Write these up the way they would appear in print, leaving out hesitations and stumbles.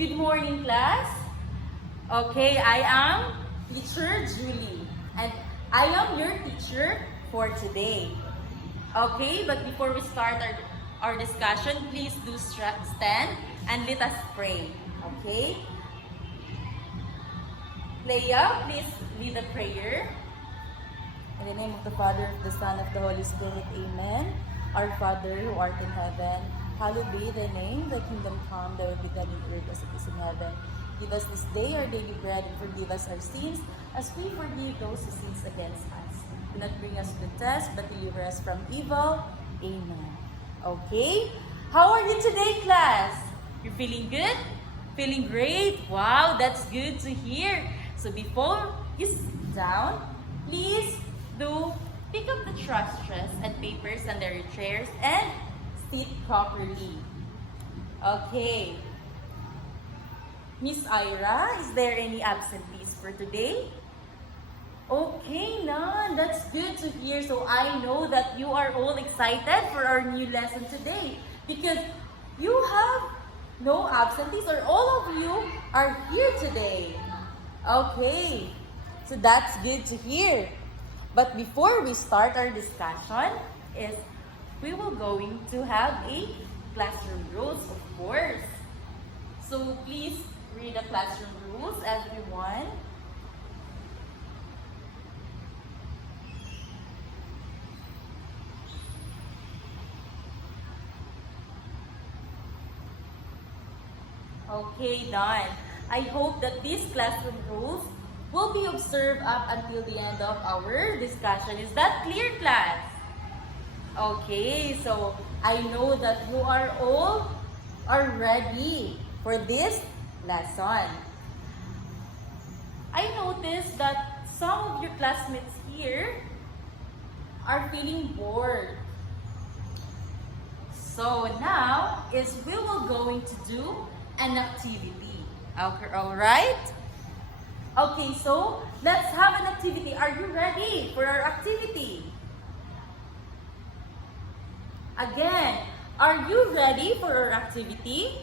Good morning, class. Okay, I am teacher Julie, and I am your teacher for today. Okay, but before we start our discussion, please do stand and let us pray. Okay? Leah, please lead the prayer. In the name of the Father, of the Son, of the Holy Spirit, Amen. Our Father, who art in heaven, hallowed be thy name. Thy kingdom come, thy will be done in earth as it is in heaven. Give us this day our daily bread, and forgive us our sins, as we forgive those who sin against us. Do not bring us to test, but deliver us from evil. Amen. Okay? How are you today, class? You're feeling good? Feeling great? Wow, that's good to hear. So before you sit down, please do pick up the trust stress and papers under your chairs and sit properly. Okay. Miss Ira, is there any absentees for today? Okay, none. That's good to hear. So I know that you are all excited for our new lesson today because you have no absentees or all of you are here today. Okay, so that's good to hear. But before we start our discussion, we will going to have a classroom rules, of course. So please read the classroom rules, everyone. Okay, done. I hope that these classroom rules will be observed up until the end of our discussion. Is that clear, class? Okay, so I know that you are all ready for this lesson. I noticed that some of your classmates here are feeling bored. So now we will going to do an activity. Okay, all right? Okay, so let's have an activity. Are you ready for our activity? Again, are you ready for our activity?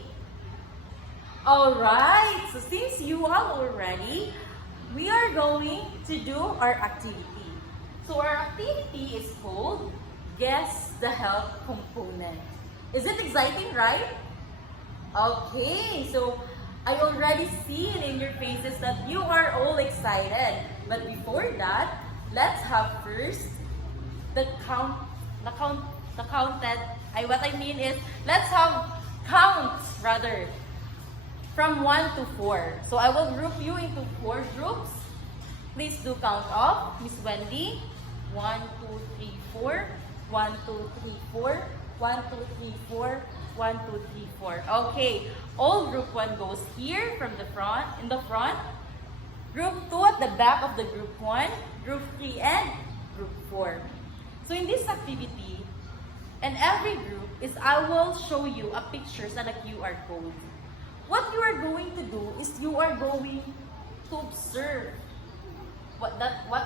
All right, so since you all are ready, we are going to do our activity. So our activity is called Guess the Help Component. Is it exciting, right? Okay, so I already see it in your faces that you are all excited. But before that, let's have first what I mean is, let's have counts rather from 1 to 4. So I will group you into 4 groups. Please do count off. Miss Wendy, 1, 2, 3, 4. 1, 2, 3, 4. 1, 2, 3, 4. 1, 2, 3, 4. Okay, all group 1 goes here from the front, in the front. Group 2 at the back of the group 1. Group 3 and group 4. So in this activity, and every group I will show you a pictures and a QR code. What you are going to do is you are going to observe what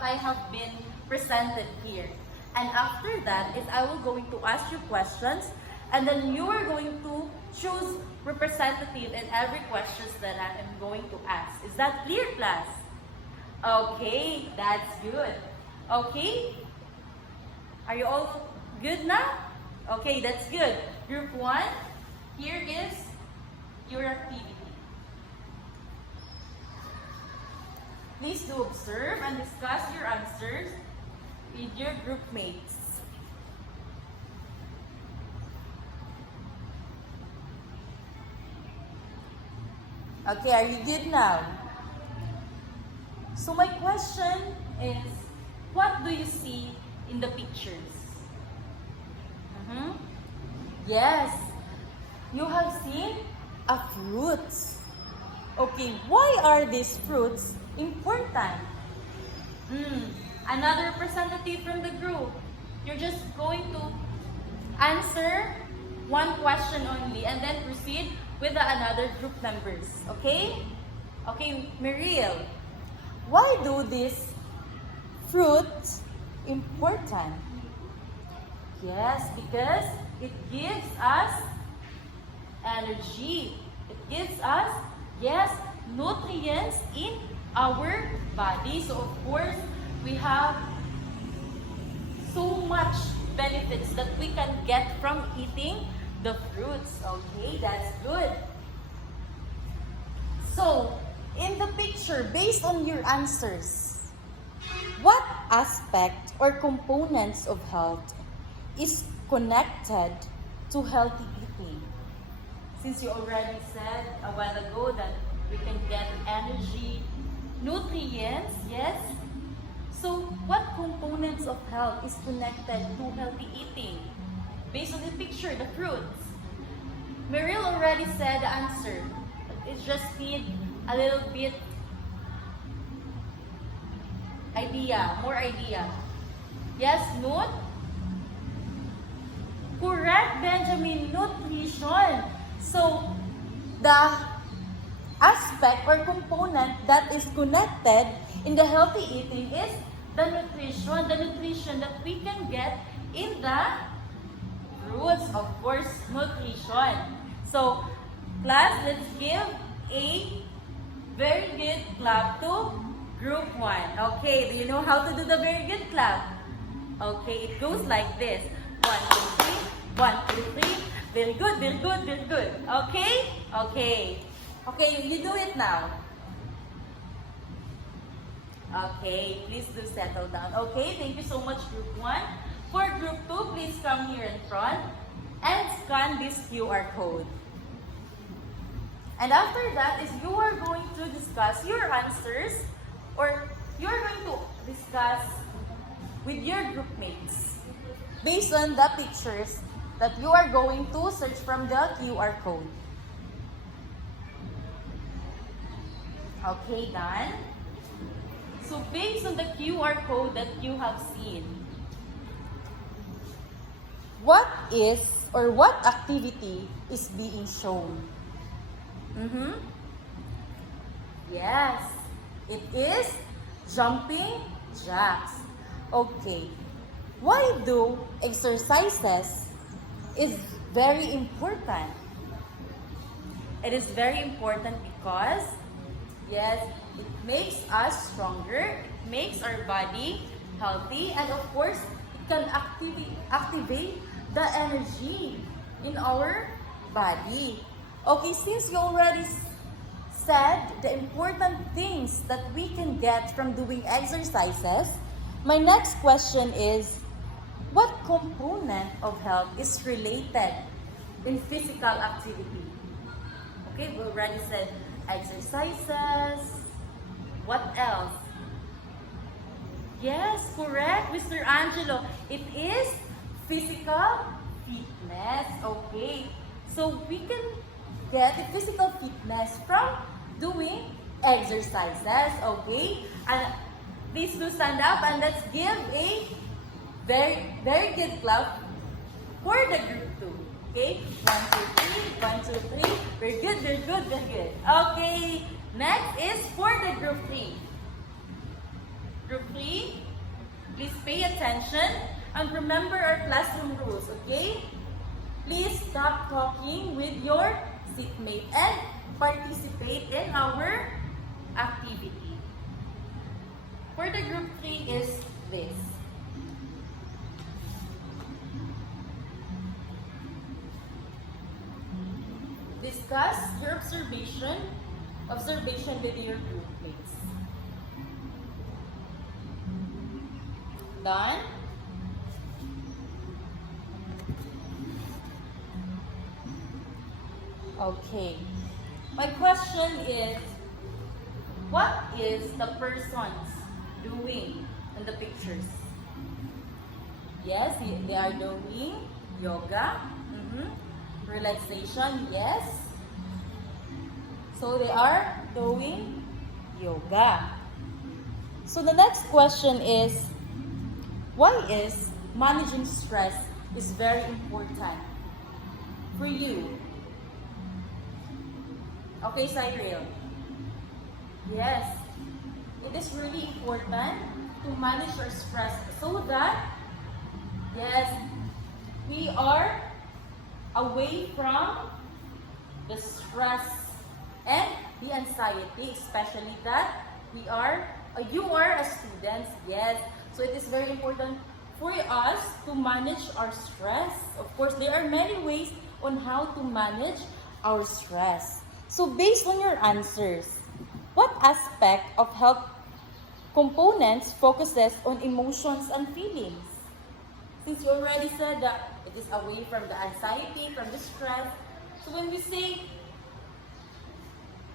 I have been presented here. And after that I will going to ask you questions, and then you are going to choose representative in every questions that I am going to ask. Is that clear, class? Okay, that's good. Okay? Are you all good now? Okay, that's good. Group 1, here is your activity. Please do observe and discuss your answers with your group mates. Okay, are you good now? So my question is, what do you see in the pictures? Yes, you have seen a fruits. Okay, why are these fruits important? Another representative from the group. You're just going to answer one question only and then proceed with the another group members. Okay? Okay, Muriel, why do these fruits important? Yes, because it gives us energy. It gives us yes, nutrients in our body. So of course, we have so much benefits that we can get from eating the fruits. Okay, that's good. So, in the picture, based on your answers, what aspect or components of health is connected to healthy eating? Since you already said a while ago that we can get energy, nutrients, yes? So, what components of health is connected to healthy eating? Based on the picture, the fruits. Meryl already said the answer. It just need a little bit more idea. Yes, correct, Benjamin, nutrition. So, the aspect or component that is connected in the healthy eating is the nutrition that we can get in the fruits, of course, nutrition. So, class, let's give a very good clap to group 1. Okay, do you know how to do the very good clap? Okay, it goes like this. 1, 2, 3. 1, 2, 3. Very good, very good, very good. Okay? Okay. Okay, you do it now. Okay, please do settle down. Okay, thank you so much, group 1. For group 2, please come here in front and scan this QR code. And after that is you are going to discuss your answers, or you're going to discuss with your group mates based on the pictures that you are going to search from the QR code. Okay, done? So based on the QR code that you have seen, what is or what activity is being shown? Yes, it is jumping jacks. Okay. Why do exercises is very important? It is very important because, yes, it makes us stronger, it makes our body healthy, and of course, it can activate the energy in our body. Okay, since you already said the important things that we can get from doing exercises, my next question is, what component of health is related in physical activity? Okay, we already said exercises. What else? Yes, correct, Mr. Angelo. It is physical fitness. Okay, so we can get physical fitness from doing exercises. Okay, and please do stand up and let's give a very, very good clap for the group 2. Okay, 1, 2, 3, 1, 2, 3. Very good, very good, very good. Okay, next is for the group 3. Group 3, please pay attention and remember our classroom rules, okay? Please stop talking with your seatmate and participate in our activity. For the group 3 is this. Discuss your observation with your group mates. Done? Okay. My question is, what is the persons doing in the pictures? Yes, they are doing yoga. Relaxation, yes. So they are doing yoga. So the next question is, why is managing stress is very important for you? Okay, Cyril. Yes, it is really important to manage our stress so that, yes, we are away from the stress and the anxiety, especially that you are a student, yes. So it is very important for us to manage our stress. Of course, there are many ways on how to manage our stress. So based on your answers, what aspect of health components focuses on emotions and feelings? Since you already said that it is away from the anxiety, from the stress, so when we say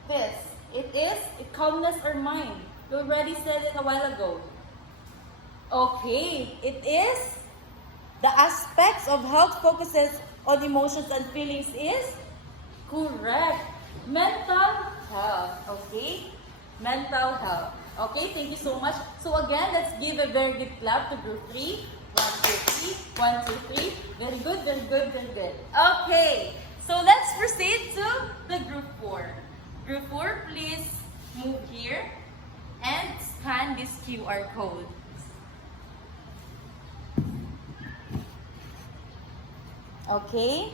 this, it calms our mind. You already said it a while ago. Okay, it is the aspects of health focuses on emotions and feelings is correct. Mental health, okay? Mental health. Okay, thank you so much. So again, let's give a very good clap to group 3. 1, 2, 3. 1, 2, 3. Very good, very good, very good. Okay, so let's proceed to the group 4. Group 4, please move here and scan this QR code. Okay?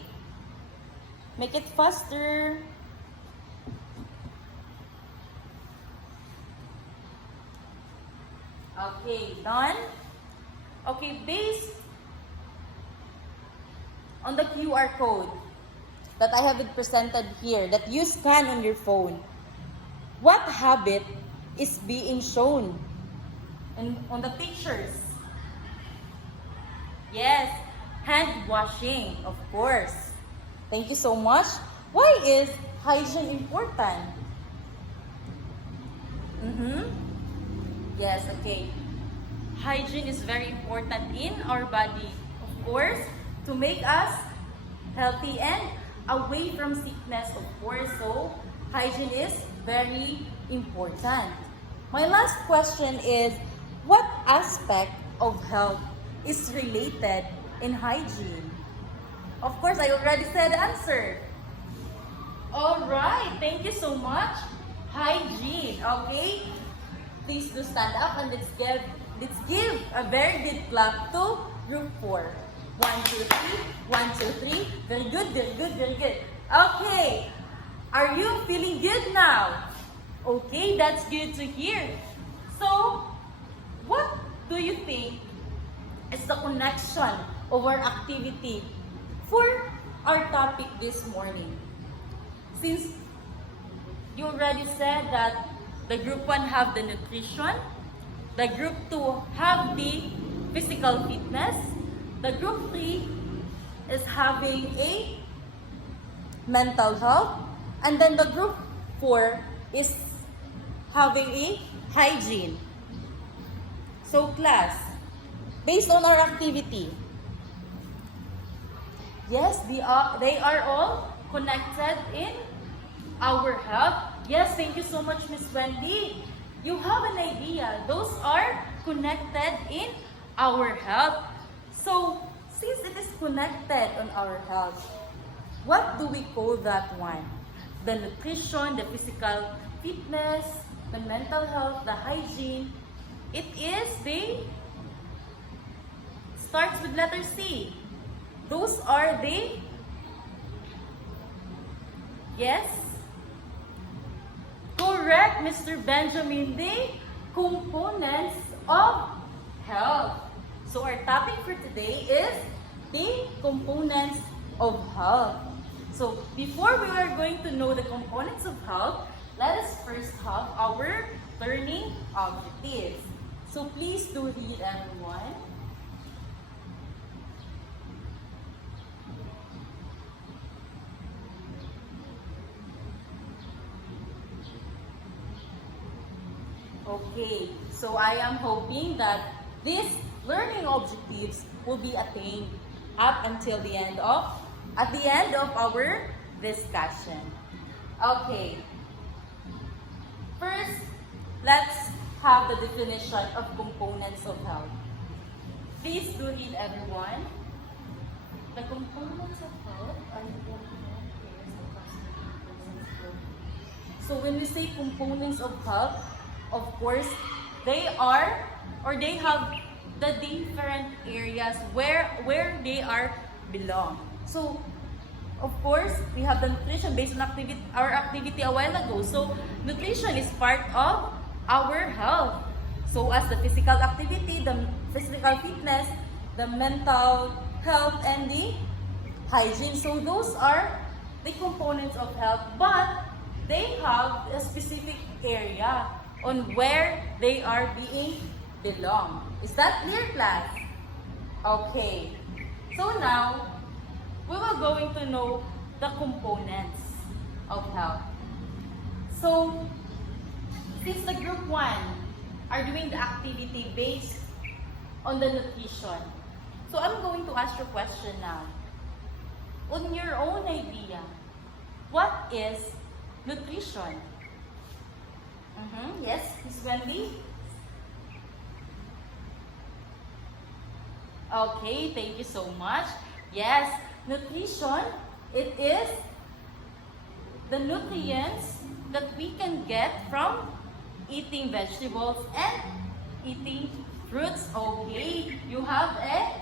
Make it faster. Okay, done? Okay, based on the QR code That I have it presented here, that you scan on your phone, what habit is being shown? and on the pictures. Yes, hand washing, of course. Thank you so much. Why is hygiene important? Yes, okay. Hygiene is very important in our body, of course, to make us healthy and away from sickness, of course. So, hygiene is very important. My last question is, what aspect of health is related in hygiene? Of course, I already said the answer. All right, thank you so much. Hygiene, okay? Please do stand up and let's give a very good clap to group 4. 1, 2, 3. 1, 2, 3. Very good, very good, very good. Okay, are you feeling good now? Okay, that's good to hear. So, what do you think is the connection of our activity for our topic this morning? Since you already said that the group 1 have the nutrition, the group 2 have the physical fitness, the group 3 is having a Mental health. and then the group 4 is having a hygiene. So class, Based on our activity, yes, they are all connected in our health. Yes, thank you so much, Miss Wendy. You have an idea. Those are connected in our health. So, since it is connected on our health, what do we call that one? The nutrition, the physical fitness, the mental health, the hygiene. It is starts with letter C. Those are the, yes? Correct, Mr. Benjamin, the components of health. So our topic for today is the components of health. So before we are going to know the components of health, let us first have our learning objectives. So please do read, everyone. Okay, so I am hoping that these learning objectives will be attained up until at the end of our discussion. Okay. First, let's have the definition of components of health. Please do read, everyone. The components of health are important areas of customer. So when we say components of health, of course, they are or they have the different areas where they are belong. So, of course, we have the nutrition based on our activity a while ago. So, nutrition is part of our health. So, as the physical activity, the physical fitness, the mental health, and the hygiene. So, those are the components of health, but they have a specific area on where they are being belong. Is that clear, class? Okay. So now, we will going to know the components of health. So, since the group 1 are doing the activity based on the nutrition, so I'm going to ask you a question now. On your own idea, what is nutrition? Yes, Miss Wendy? Okay, thank you so much. Yes, nutrition, it is the nutrients that we can get from eating vegetables and eating fruits. Okay, you have an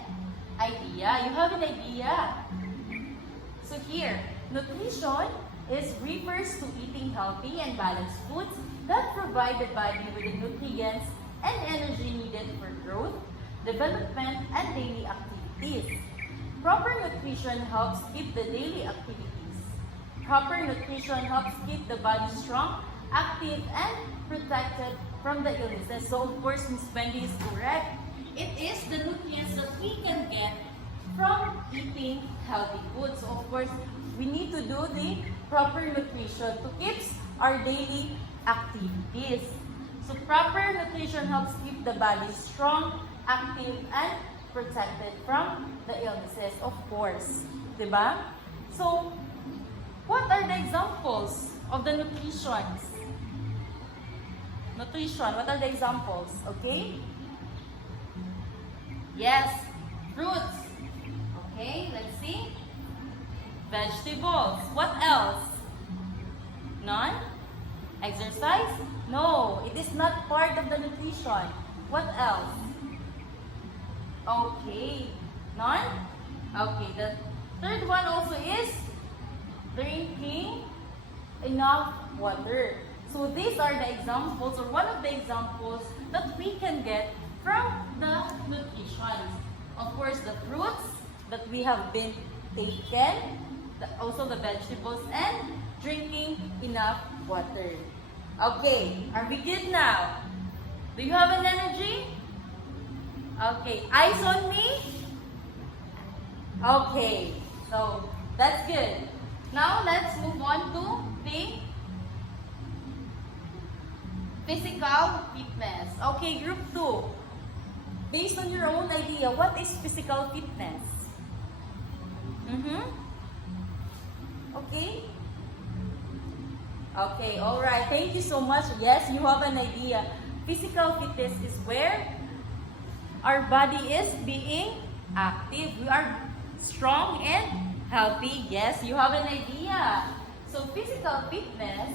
idea. You have an idea. So here, nutrition refers to eating healthy and balanced foods that provide the body with the nutrients and energy needed for growth, development, and daily activities. Proper nutrition helps keep the daily activities. Proper nutrition helps keep the body strong, active, and protected from the illnesses. So, of course, Ms. Wendy is correct. It is the nutrients that we can get from eating healthy foods. So, of course, we need to do the proper nutrition to keep our daily activities. So, proper nutrition helps keep the body strong, active, and protected from the illnesses, of course. Diba? So, what are the examples of the nutritions? Nutrition, what are the examples? Okay? Yes, fruits. Okay, let's see. Vegetables. What else? None? Exercise? No, it is not part of the nutrition. What else? Okay, none? Okay, the third one also is drinking enough water. So these are the examples, or one of the examples that we can get from the nutrition. Of course, the fruits that we have been taken, also the vegetables, and drinking enough water. Okay, are we good now? Do you have an energy? Okay, eyes on me? Okay, so that's good. Now let's move on to the physical fitness. Okay, group 2. Based on your own idea, what is physical fitness? Okay? Okay, alright. Thank you so much. Yes, you have an idea. Physical fitness is where our body is being active. We are strong and healthy. Yes, you have an idea. So, physical fitness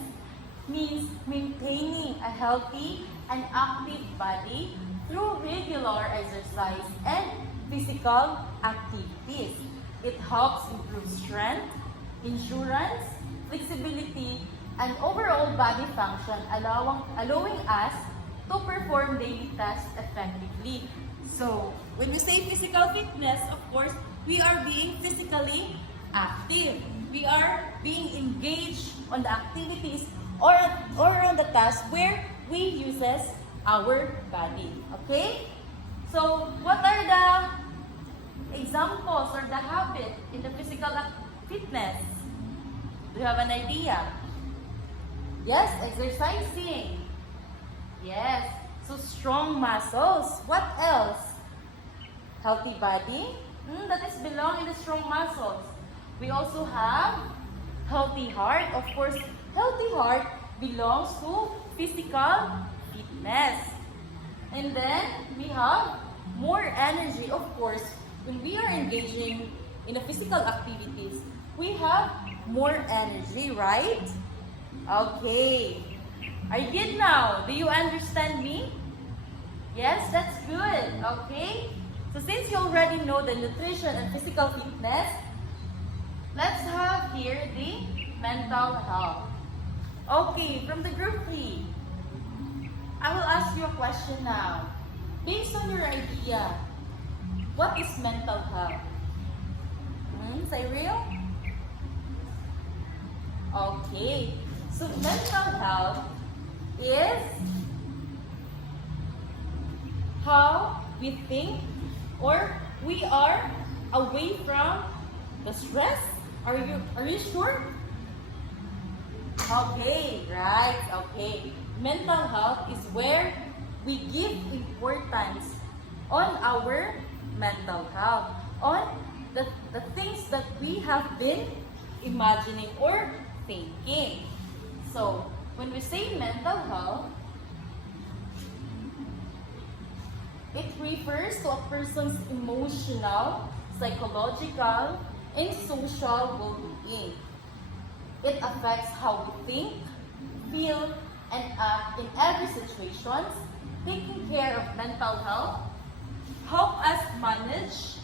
means maintaining a healthy and active body through regular exercise and physical activities. It helps improve strength, endurance, flexibility, and overall body function, allowing us to perform daily tasks effectively. So, when we say physical fitness, of course, we are being physically active. We are being engaged on the activities or on the tasks where we uses our body. Okay? So, what are the examples or the habit in the physical fitness? Do you have an idea? Yes, exercising. Yes. So, strong muscles. What else? Healthy body. That is belong in the strong muscles. We also have healthy heart. Of course, healthy heart belongs to physical fitness. And then, we have more energy. Of course, when we are engaging in the physical activities, we have more energy, right? Okay. Are you good now? Do you understand me? Yes, that's good. Okay. So since you already know the nutrition and physical fitness, let's have here the mental health. Okay, from the group 3, I will ask you a question now. Based on your idea, what is mental health? Cyril? Okay, so mental health is how we think or we are away from the stress. Are you sure? Okay, right. Okay. Mental health is where we give importance on our mental health, on the things that we have been imagining or thinking. So, when we say mental health, it refers to a person's emotional, psychological, and social well-being. It affects how we think, feel, and act in every situation. Taking care of mental health help us manage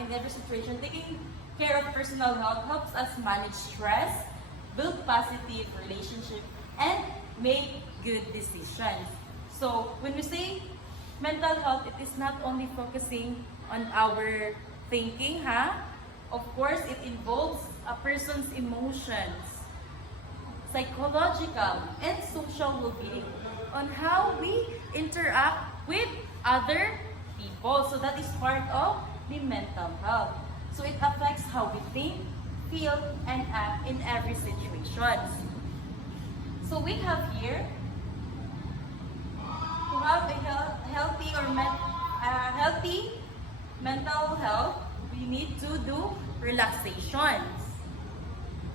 in every situation. Taking care of personal health helps us manage stress, build positive relationship, and make good decisions. So when we say mental health, it is not only focusing on our thinking, Of course, it involves a person's emotions, psychological, and social well-being on how we interact with other people. So that is part of the mental health. So it affects how we think, feel, and act in every situation. So we have here, to have a healthy mental health, we need to do relaxations.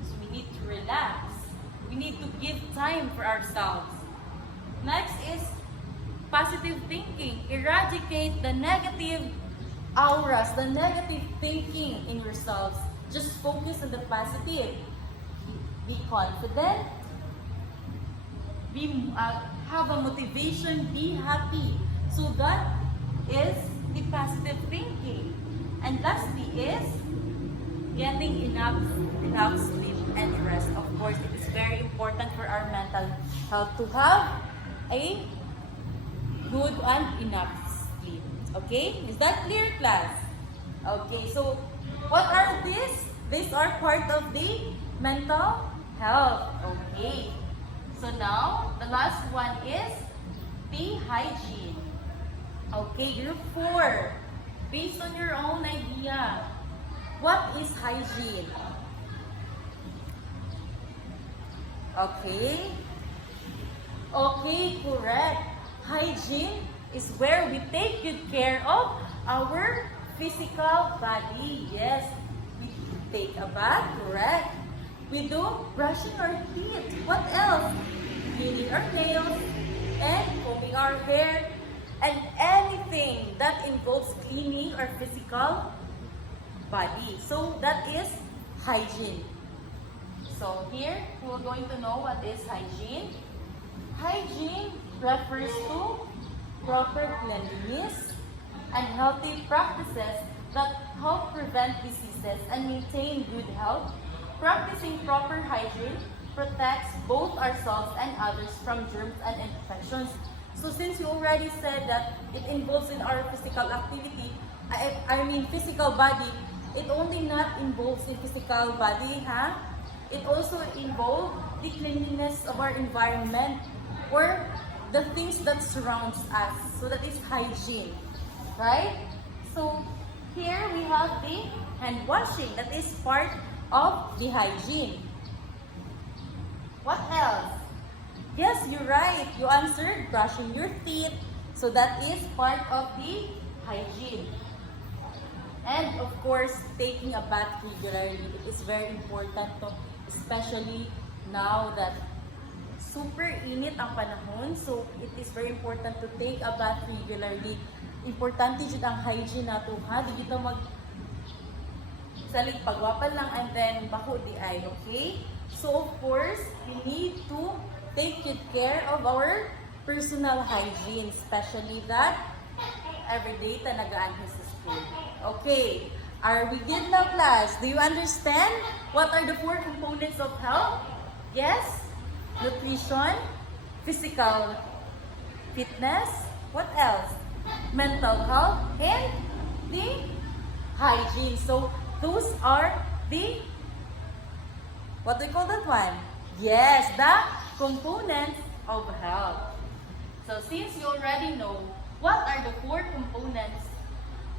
So we need to relax. We need to give time for ourselves. Next is positive thinking. Eradicate the negative auras, the negative thinking in yourselves. Just focus on the positive. Be confident. Have a motivation. Be happy. So that is the positive thinking. And lastly is getting enough sleep and rest. Of course, it is very important for our mental health to have a good and enough sleep. Okay? Is that clear, class? Okay, so what are these? These are part of the mental health. Okay. So now, the last one is the hygiene. Okay, group 4. Based on your own idea, what is hygiene? Okay. Okay, correct. Hygiene is where we take good care of our physical body. Yes, we take a bath, correct. We do brushing our teeth. What else? Cleaning our nails and combing our hair. And anything that involves cleaning our physical body. So that is hygiene. So here, we're going to know what is hygiene. Hygiene refers to proper cleanliness and healthy practices that help prevent diseases and maintain good health. Practicing proper hygiene protects both ourselves and others from germs and infections. So since you already said that it involves in our physical activity, I mean physical body, it only not involves the physical body, It also involves the cleanliness of our environment or the things that surrounds us. So that is hygiene, right? So here we have the hand washing. That is part of the hygiene. What else? Yes, you're right. You answered brushing your teeth. So that is part of the hygiene. And of course, taking a bath regularly. It is very important to, especially now that super init ang panahon. So it is very important to take a bath regularly. Importante dyan ang hygiene nato, Di kita salig pagwapal lang and then baho di ay, okay? So of course, we need to take good care of our personal hygiene, especially that every day ta nagaan sa school. Okay, Are we good now, class? Do you understand what are the four components of health? Yes? Nutrition, physical fitness, what else? Mental health, and the hygiene. So, those are the, what do you call that one? Yes, the components of health. So, since you already know what are the four components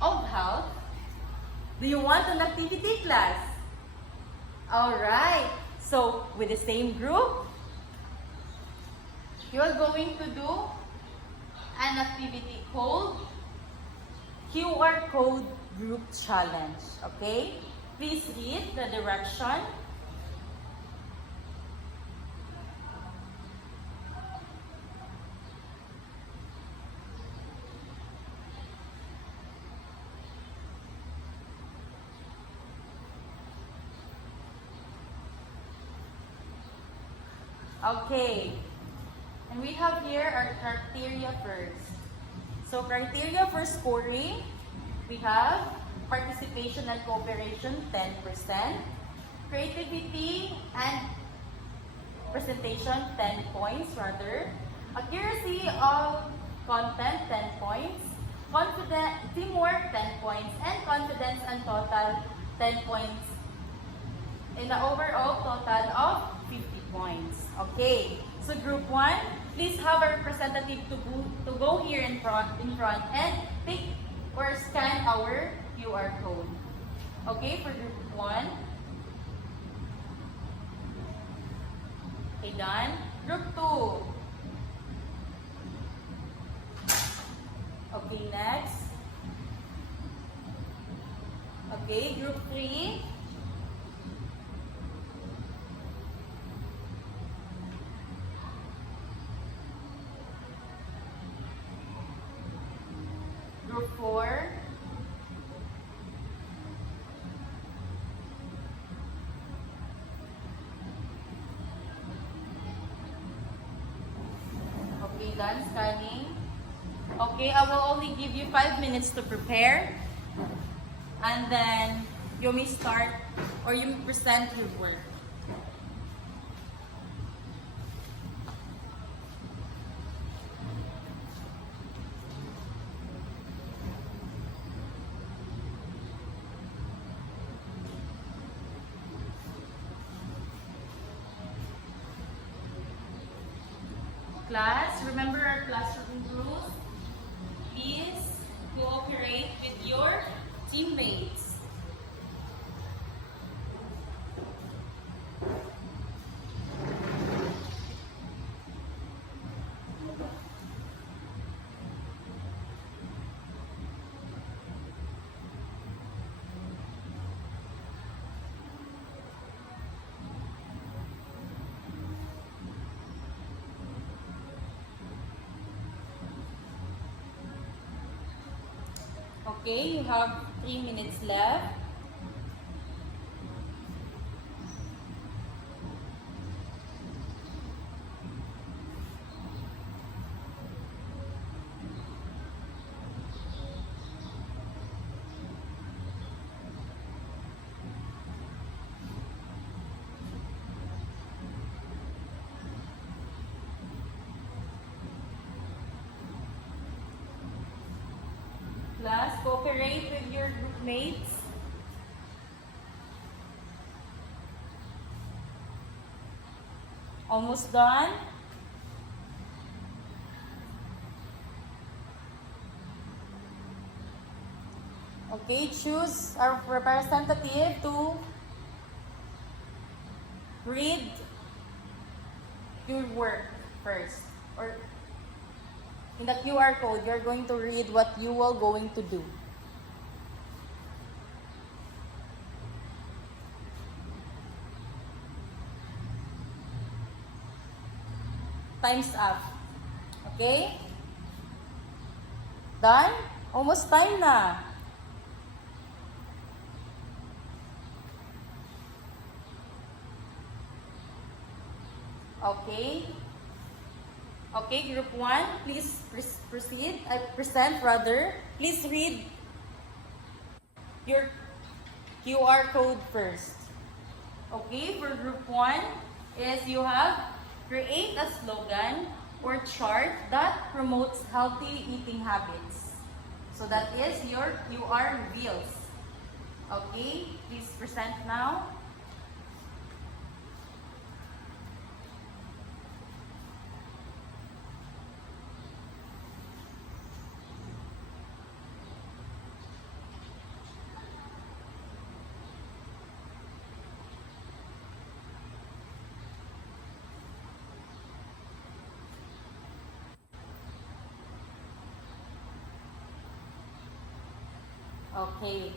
of health, do you want an activity, class? Alright, so with the same group, you're going to do an activity called QR Code Group Challenge. Okay? Please read the direction. Okay. And we have here our criteria first. So criteria for scoring, we have participation and cooperation 10%, creativity and presentation 10 points rather, accuracy of content 10 points, teamwork 10 points, and confidence and total 10 points in the overall total of 50 points. Okay, so group 1, please have a representative to go here in front and take or scan our QR code. Okay, for group 1. Okay, done. Group 2. Okay, next. Okay, group 3. Group 4. Okay, done scanning. Okay, I will only give you 5 minutes to prepare. And then you may start or you may present your work. Class, remember our classroom rules. Please cooperate with your teammates. Okay, you have 3 minutes left. Class, cooperate with your group mates. Almost done. Okay, choose our representative to read your work first. Or in the QR code, you're going to read what you are going to do. Time's up. Okay? Done? Almost time na. Okay? Okay, group 1, please present rather. Please read your QR code first. Okay, for group 1 is you have create a slogan or chart that promotes healthy eating habits. So that is your QR reveals. Okay, please present now. Okay,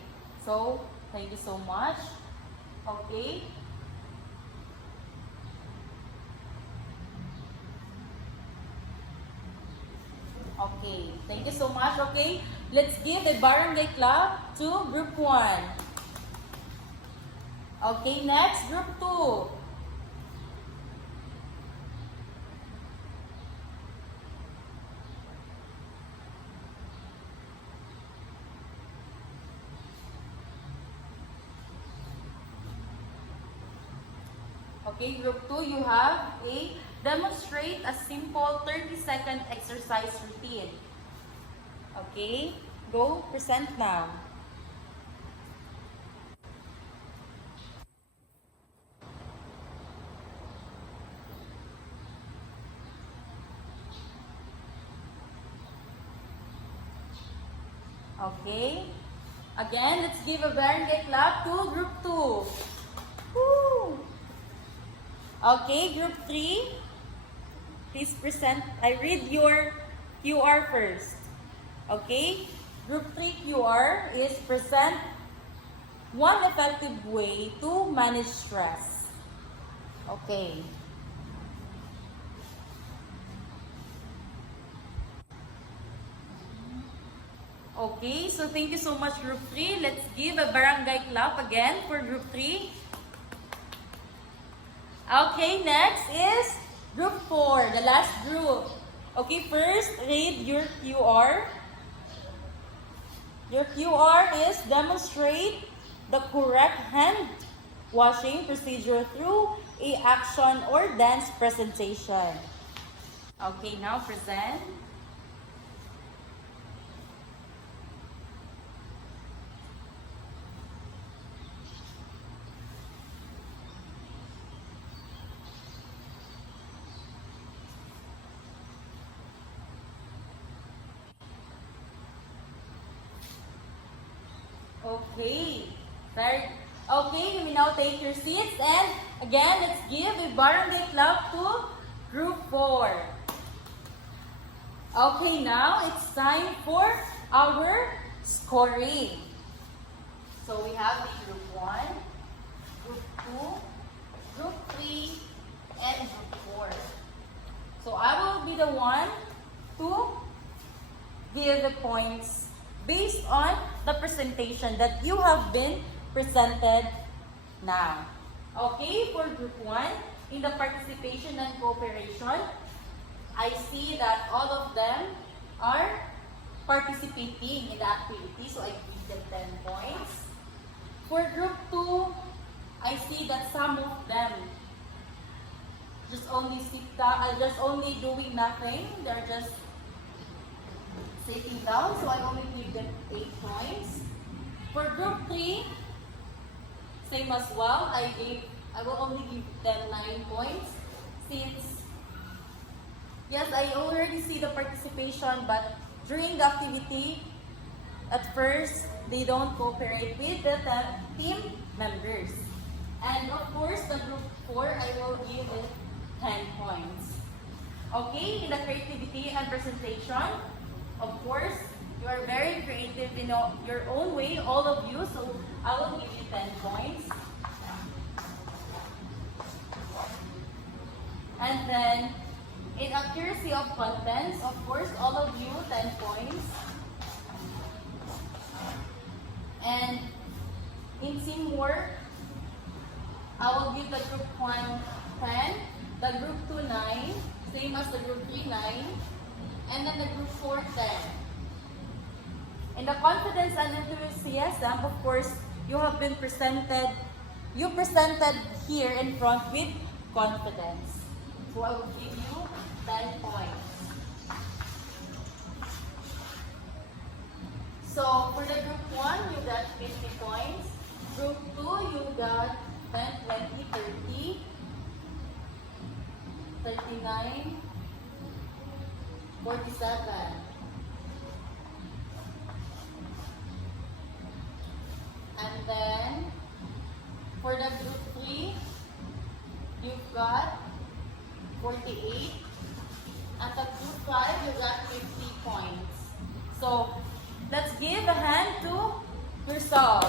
so thank you so much. Okay. Okay, thank you so much. Okay, let's give a barangay clap to group 1. Okay, next group 2. Okay, group 2, you have a demonstrate a simple 30-second exercise routine. Okay, go present now. Okay, again, let's give a barangay clap to group 2. Woo! Okay, group 3, please present. I read your QR first. Okay, group 3 QR is present one effective way to manage stress. Okay. Okay, so thank you so much, group 3. Let's give a barangay clap again for group 3. Okay, next is group 4, the last group. Okay, first read your QR. Your QR is demonstrate the correct hand washing procedure through a action or dance presentation. Okay, now present. Okay. Third. Okay, you may now take your seats and again, let's give a barangay clap to group 4. Okay, now it's time for our scoring. So we have the group 1, group 2, group 3, and group 4. So I will be the one to give the points based on the presentation that you have been presented now. Okay, for group 1, in the participation and cooperation, I see that all of them are participating in the activity, so I give them 10 points. For group 2, I see that some of them just only doing nothing, they're just sitting down, so I only give them 8 points. For group 3, same as well, I will only give them 9 points since, yes, I already see the participation, but during the activity, at first, they don't cooperate with the team members. And of course, the group 4, I will give it 10 points. Okay, in the creativity and presentation, of course, you are very creative in your own way, all of you, so I will give you 10 points. And then, in accuracy of contents, of course, all of you, 10 points. And in teamwork, I will give the group 1 10, the group 2 9, same as the group 3 9, and then the group 4 10. In the confidence and enthusiasm, of course, you have been presented, you presented here in front with confidence. So I will give you 10 points. So for the group 1, you got 50 points. Group 2, you got 10, 20, 30, 39, 47. And then, for the group 3, you've got 48. At the group 5, you got 50 points. So, let's give a hand to yourself.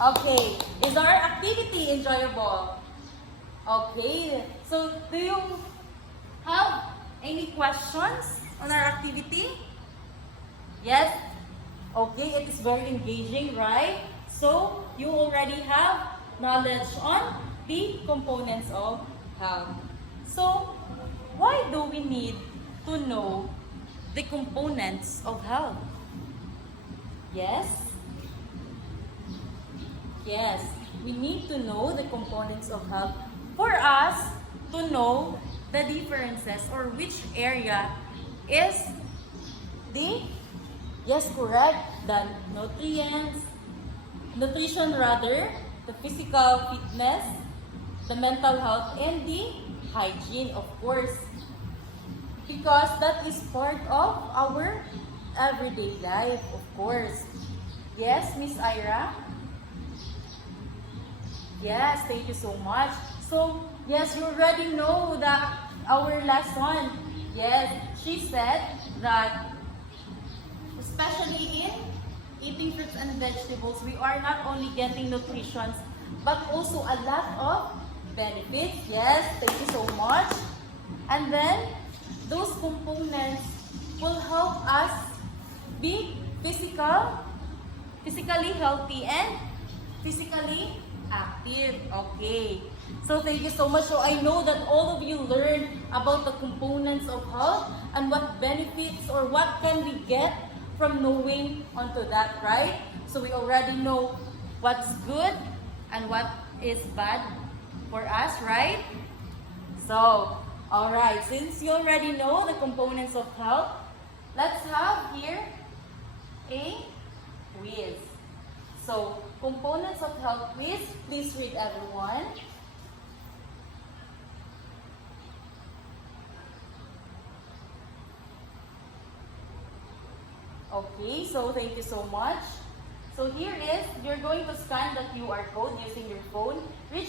Okay, is our activity enjoyable? Okay, so do you have any questions on our activity? Yes? Okay, it is very engaging, right? So, you already have knowledge on the components of health. So, why do we need to know the components of health? Yes? Yes, we need to know the components of health for us to know the differences or which area is the, yes, correct, the nutrition rather, the physical fitness, the mental health, and the hygiene, of course. Because that is part of our everyday life, of course. Yes, Miss Ira? Yes, thank you so much. So, yes, you already know that our lesson. Yes, she said that especially in eating fruits and vegetables, we are not only getting nutrition, but also a lot of benefits. Yes, thank you so much. And then, those components will help us be physically healthy and physically active. Okay. So thank you so much. So I know that all of you learned about the components of health and what benefits or what can we get from knowing onto that, right? So we already know what's good and what is bad for us, right? So, alright, since you already know the components of health, let's have here a quiz. So, components of health quiz, please read everyone. Okay, so thank you so much. So here is, you're going to scan the QR code using your phone. Read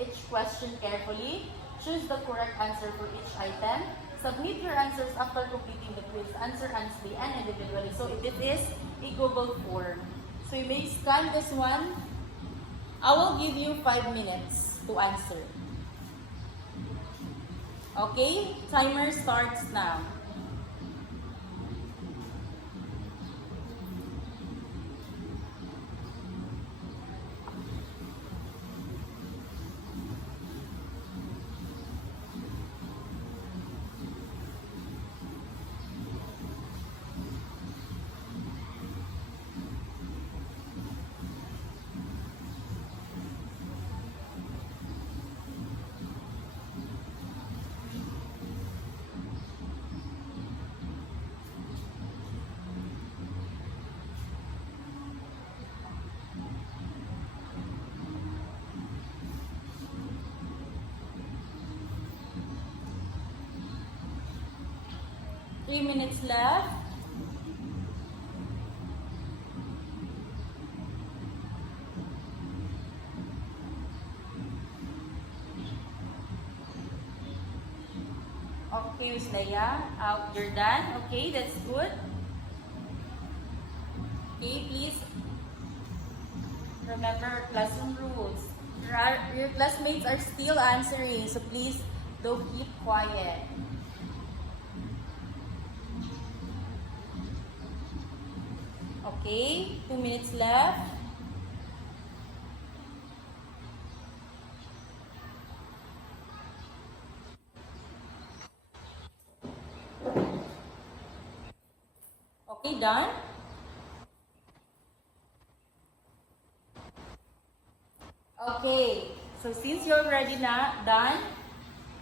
each question carefully. Choose the correct answer for each item. Submit your answers after completing the quiz. Answer honestly and individually. So this is a Google form. So you may scan this one. I will give you 5 minutes to answer. Okay, timer starts now. Three minutes left. Okay, Miss Leia, you're done. Okay, that's good. Okay, please remember classroom rules. Your classmates are still answering, so please don't keep quiet. Okay, 2 minutes left. Okay, done? So since you're already done,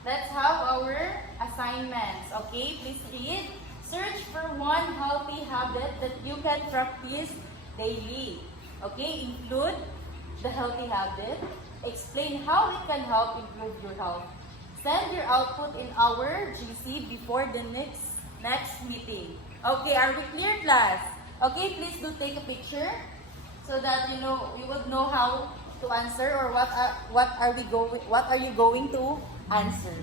let's have our assignments. Okay, please read. Search for one healthy habit that you can practice daily. Okay, include the healthy habit. Explain how it can help improve your health. Send your output in our GC before the next meeting. Okay, are we clear, class? Okay, please do take a picture so that we would know how to answer or what are you going to answer.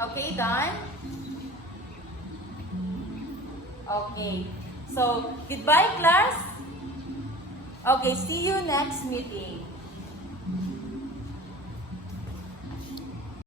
Okay, done? Okay. So, goodbye, class. Okay, see you next meeting.